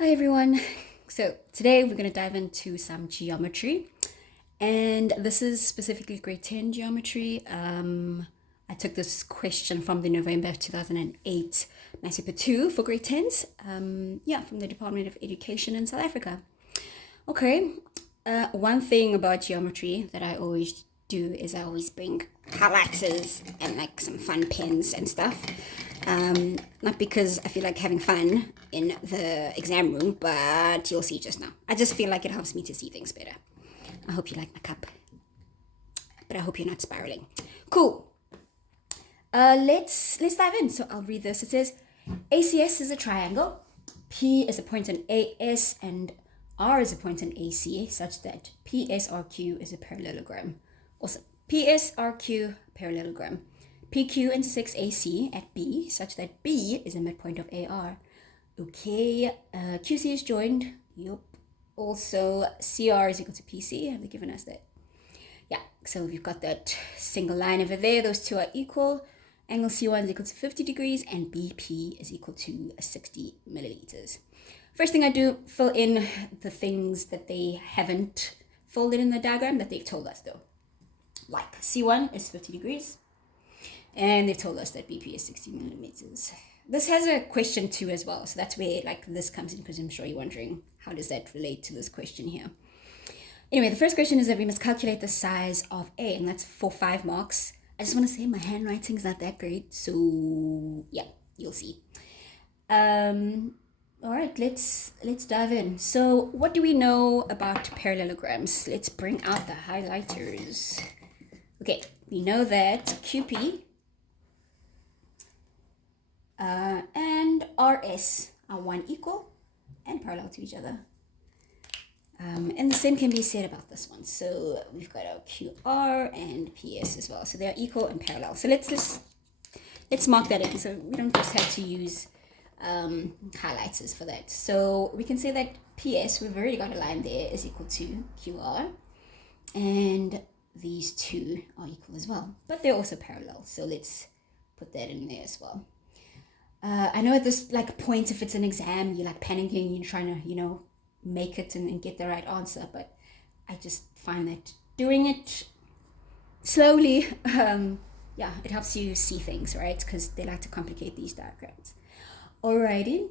Hi everyone. So today we're going to dive into some geometry, and this is specifically grade 10 geometry. I took this question from the November 2008 Nice Paper 2 for grade 10s, from the Department of Education in South Africa. Okay, one thing about geometry that I always do is I always bring highlighters and like some fun pens and stuff. Not because I feel like having fun in the exam room, but you'll see just now. I just feel like it helps me to see things better. I hope you like my cup, but I hope you're not spiraling. Cool. Let's dive in. So I'll read this. It says ACS is a triangle, P is a point on AS, and R is a point on AC, such that PSRQ is a parallelogram. Also, PSRQ parallelogram. PQ intersects AC at B, such that B is a midpoint of AR. Okay, QC is joined. Yup. Also, CR is equal to PC. Have they given us that? Yeah, so we've got that single line over there. Those two are equal. Angle C1 is equal to 50 degrees, and BP is equal to 60 milliliters. First thing I do, fill in the things that they haven't filled in the diagram that they've told us though. Like C1 is 50 degrees, and they've told us that BP is 60 millimeters. This has a question too as well, so that's where like this comes in, because I'm sure you're wondering how does that relate to this question here. Anyway, the first question is that we must calculate the size of A, and that's for 5 marks. I just want to say my handwriting is not that great, so yeah, you'll see. All right, let's dive in. So what do we know about parallelograms? Let's bring out the highlighters. Okay, we know that QP and RS are one equal and parallel to each other. And the same can be said about this one. So we've got our QR and PS as well. So they are equal and parallel. So let's mark that in. So we don't just have to use highlighters for that. So we can say that PS, we've already got a line there, is equal to QR. And these two are equal as well. But they're also parallel. So let's put that in there as well. I know at this like point, if it's an exam, you're like panicking, you're trying to, make it and get the right answer, but I just find that doing it slowly, it helps you see things, right? Because they like to complicate these diagrams. Alrighty,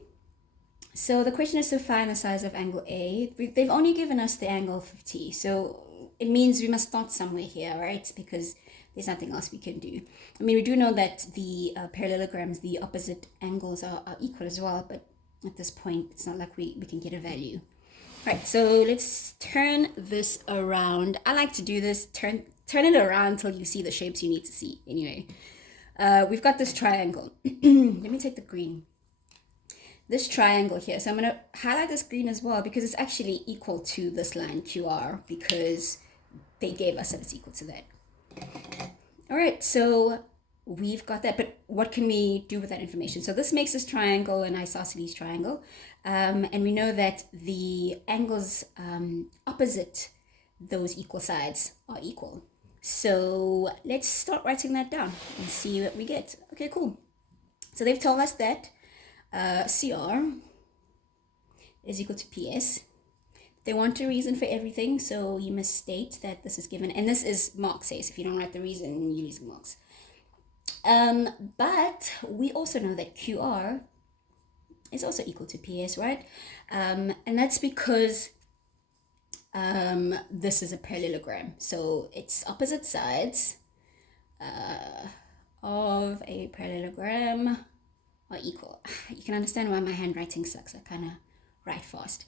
so the question is to find the size of angle A. They've only given us the angle 50, so it means we must start somewhere here, right? Because there's nothing else we can do. I mean, we do know that the parallelograms, the opposite angles are equal as well, but at this point, it's not like we can get a value. Right, so let's turn this around. I like to do this, turn it around until you see the shapes you need to see. Anyway, we've got this triangle. Let me take the green. This triangle here. So I'm going to highlight this green as well, because it's actually equal to this line QR, because they gave us that it's equal to that. All right, so we've got that, but what can we do with that information? So this makes this triangle an isosceles triangle, and we know that the angles opposite those equal sides are equal. So let's start writing that down and see what we get. Okay, cool. So they've told us that CR is equal to PS. They want a reason for everything, so you must state that this is given, and this is marks, so if you don't write the reason, you lose marks. But we also know that QR is also equal to PS, right? And that's because this is a parallelogram. So its opposite sides of a parallelogram are equal. You can understand why my handwriting sucks. I kind of write fast.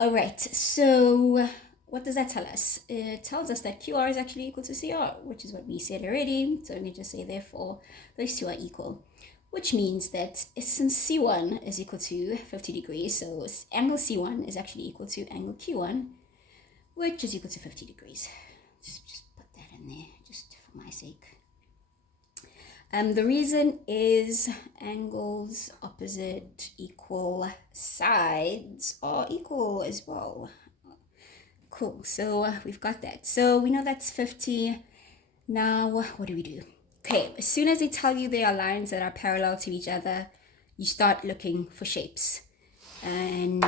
All right, so what does that tell us? It tells us that QR is actually equal to CR, which is what we said already. So let me just say, therefore, those two are equal, which means that since C1 is equal to 50 degrees, so angle C1 is actually equal to angle Q1, which is equal to 50 degrees. Just put that in there, just for my sake. The reason is angles opposite equal sides are equal as well. Cool, so we've got that. So we know that's 50. Now, what do we do? Okay, as soon as they tell you there are lines that are parallel to each other, you start looking for shapes. And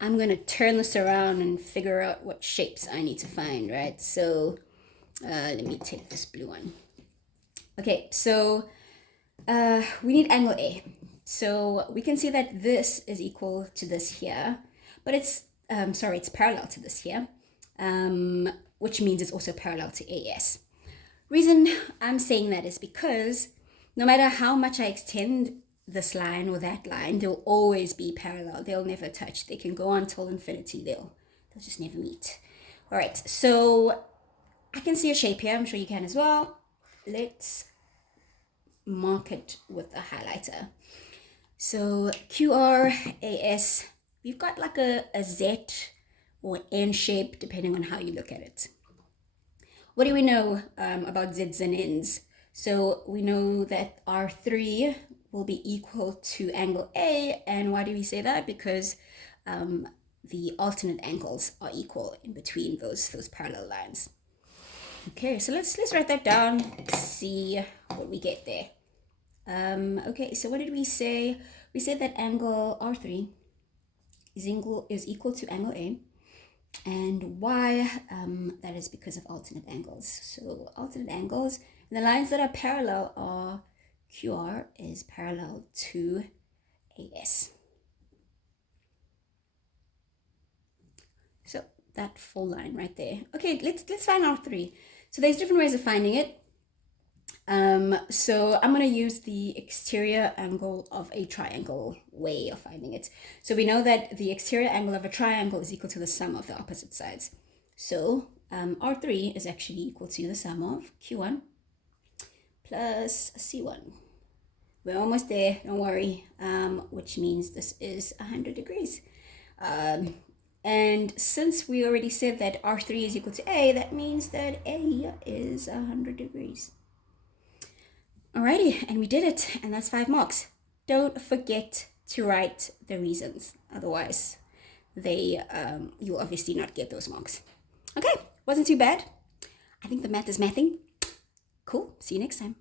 I'm going to turn this around and figure out what shapes I need to find, right? So let me take this blue one. Okay, so we need angle A. So we can see that this is equal to this here, but it's parallel to this here, which means it's also parallel to AS. Reason I'm saying that is because no matter how much I extend this line or that line, they'll always be parallel. They'll never touch. They can go on till infinity. They'll just never meet. All right, so I can see a shape here. I'm sure you can as well. Let's mark it with a highlighter. So QRAS, we've got like a Z or N shape depending on how you look at it. What do we know about Z's and N's? So we know that R3 will be equal to angle A. And why do we say that? Because the alternate angles are equal in between those parallel lines. Okay, so let's write that down, see what we get there. Okay, so what did we say? We said that angle R3 is equal to angle A. And why? That is because of alternate angles. So alternate angles, and the lines that are parallel are QR is parallel to AS. So that full line right there. Okay, let's find R3. So there's different ways of finding it. So I'm going to use the exterior angle of a triangle way of finding it. So we know that the exterior angle of a triangle is equal to the sum of the opposite sides. So R3 is actually equal to the sum of Q1 plus C1. We're almost there, don't worry, which means this is 100 degrees. And since we already said that R3 is equal to A, that means that A is 100 degrees. Alrighty, and we did it, and that's 5 marks. Don't forget to write the reasons, otherwise you'll obviously not get those marks. Okay, wasn't too bad. I think the math is mathing. Cool, see you next time.